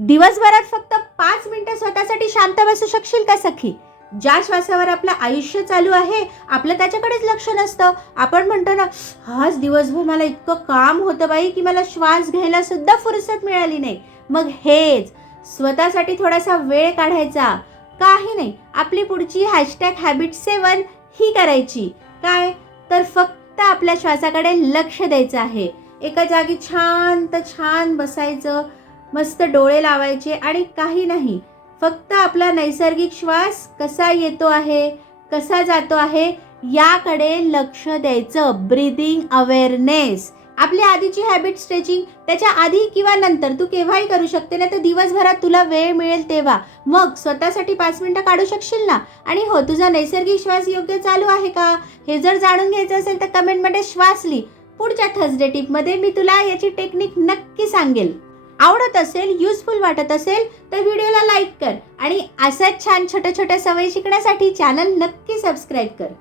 दिवसभरात फक्त 5 मिनिटं स्वतःसाठी शांत बसू शकशील का सखी? ज्या श्वासावर आपलं आयुष्य चालू आहे आपलं त्याच्याकडेच लक्ष नसतं. आपण म्हणतो ना, आज दिवसभर मला इतकं काम होतं बाई की मला श्वास घ्यायला सुद्धा फुरसत मिळाली नाही. मग हेच स्वतःसाठी थोडासा वेळ काढायचा. काही नाही, आपली पुढची #habit7 ही करायची. काय तर फक्त आपल्या श्वासाकडे लक्ष द्यायचं आहे. एका जागी छान बसायचं, मस्त डोळे लावायचे आणि काही नाही, फक्त आपला नैसर्गिक श्वास कसा येतो आहे, कसा जातो आहे याकडे लक्ष द्यायचं. Breathing awareness. आपली आधीची हॅबिट स्ट्रेचिंग त्याच्या आधी किंवा नंतर तू केव्हाही करू शकते ना, तर दिवसभरात तुला वेळ मिळेल तेव्हा. मग स्वतःसाठी 5 मिनिटं काढू शकशील ना? आणि हो, तुझा नैसर्गिक श्वास योग्य चालू आहे का हे जर जाणून घ्यायचं असेल तर कमेंटमध्ये श्वास लिही. पुढच्या थर्सडे टिपमध्ये मी तुला याची टेक्निक नक्की सांगेल. आवडत असेल, युजफुल वाटत असेल तर व्हिडिओला लाईक कर आणि अशाच छान छोट्या छोट्या सवयी शिकण्यासाठी चॅनल नक्की सबस्क्राईब कर.